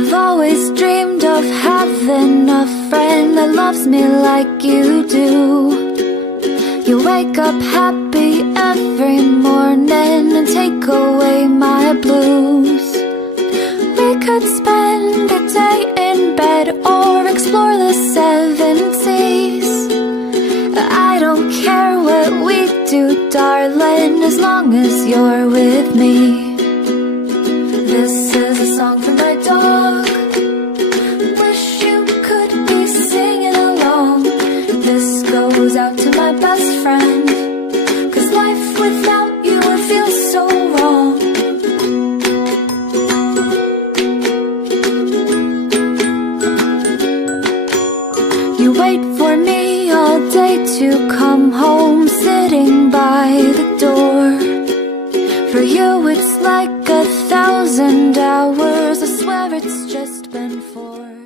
I've always dreamed of having a friend that loves me like you do. You wake up happy every morning and take away my blues. We could spend a day in bed or explore the seven seas. I don't care what we do, darling, as long as you're with me. This is a song for my dog. Wish you could be singing along. This goes out to my best friend, 'cause life without you would feel so wrong. You wait for me all day to come home, sitting by the door. For you it's like 1,000 hours, I swear it's just been 4.